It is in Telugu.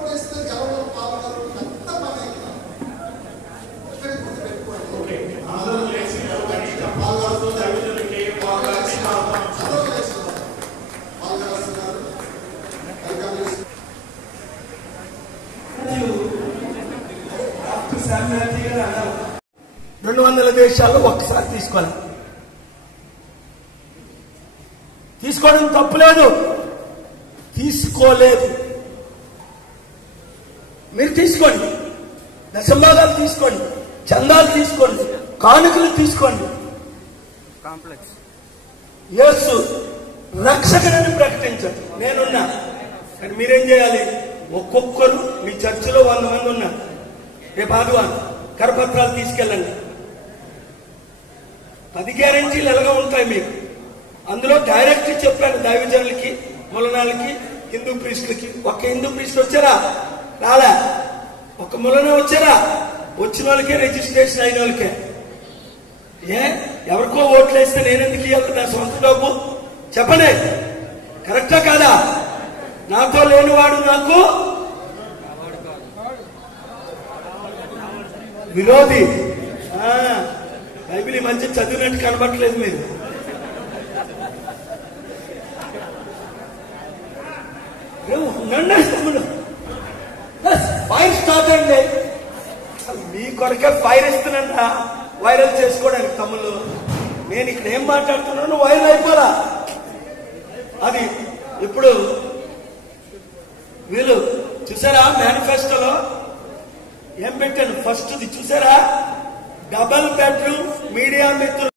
ఓట్లేస్తే ఎవరు పాల్గొనరు అంత పని ఇక్కడ గుర్తు పెట్టుకోండి. రెండు 200 దేశాల్లో ఒక్కసారి తీసుకోవాలి. తీసుకోవడం తప్పులేదు, తీసుకోలేదు. మీరు తీసుకోండి, దశంభాగాలు తీసుకోండి, చందాలు తీసుకోండి, కానుకలు తీసుకోండి. కాంప్లెక్స్ యేసు రక్షకుడని ప్రకటించండి. నేనున్నా. కానీ మీరేం చేయాలి? ఒక్కొక్కరు మీ చర్చిలో 100 మంది ఉన్నారు. రేపు ఆదివారం కరపత్రాలు తీసుకెళ్ళండి. 10 గ్యారెంటీలు ఎలాగో ఉంటాయి మీకు. అందులో డైరెక్ట్ చెప్పాను దైవజనులకి, ములనాలకి, హిందూ ప్రీస్టులకి. ఒక్క హిందూ ప్రీస్టులు వచ్చారా? రాలే. ఒక ములన వచ్చారా? వచ్చిన వాళ్ళకే రిజిస్ట్రేషన్ అయిన వాళ్ళకే. ఎవరికో ఓట్లు వేస్తే నేనెందుకు ఇవ్వాలి నా సొంత డబ్బు? చెప్పండి, కరెక్టా కాదా? నాతో లేనివాడు నాకు విరోధి. బైబిల్ మంచి చదివినట్టు కనబట్టలేదు మీరు. ఫైర్ స్టార్ట్ అండి. మీ కొరకే ఫైర్ ఇస్తున్నా వైరల్ చేసుకోవడానికి. తమ్ముళ్ళు, నేను ఇక్కడ ఏం మాట్లాడుతున్నాను వైరల్ అయిపోరా. అది ఇప్పుడు వీళ్ళు చూసారా మేనిఫెస్టోలో ఏం పెట్టాను? ఫస్ట్ చూసారా? డబల్ బెడ్రూమ్ మీడియా మిత్రులు